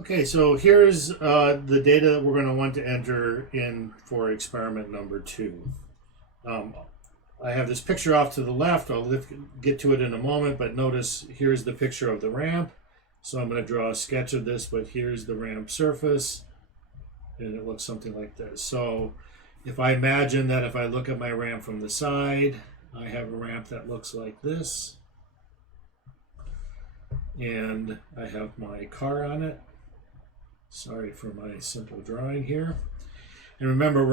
Okay, so here's the data that we're going to want to enter in for experiment number 2. Um, I have this picture off to the left. Get to it in a moment, but notice here's the picture of the ramp. So I'm going to draw a sketch of this, but here's the ramp surface, and it looks something like this. So if I imagine that if I look at my ramp from the side, I have a ramp that looks like this, and I have my car on it. Sorry for my simple drawing here. And remember,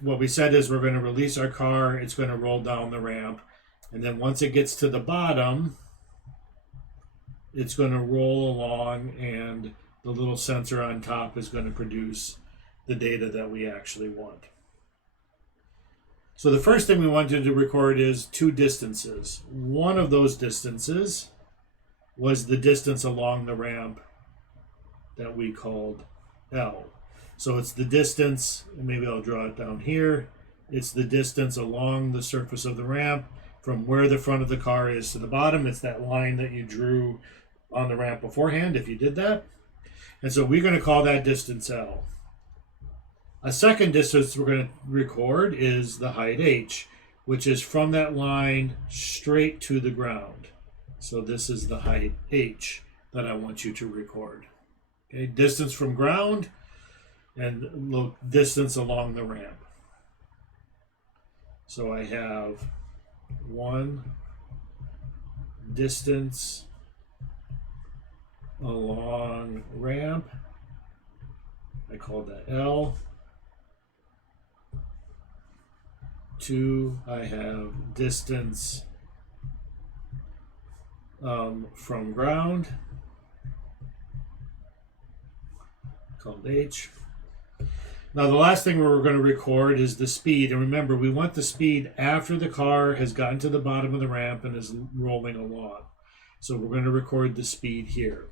what we said is we're gonna release our car, it's gonna roll down the ramp, and then once it gets to the bottom, it's gonna roll along, and the little sensor on top is gonna produce the data that we actually want. So the first thing we wanted to record is 2 distances. One of those distances was the distance along the ramp that we called L. So it's the distance, and maybe I'll draw it down here. It's the distance along the surface of the ramp from where the front of the car is to the bottom. It's that line that you drew on the ramp beforehand, if you did that. And so we're going to call that distance L. A second distance we're going to record is the height h, which is from that line straight to the ground. So this is the height h that I want you to record. Okay, distance from ground and distance along the ramp. So I have 1 distance along ramp. I call that L. 2, I have distance from ground, called H. Now the last thing we're going to record is the speed, and remember we want the speed after the car has gotten to the bottom of the ramp and is rolling along. So we're going to record the speed here.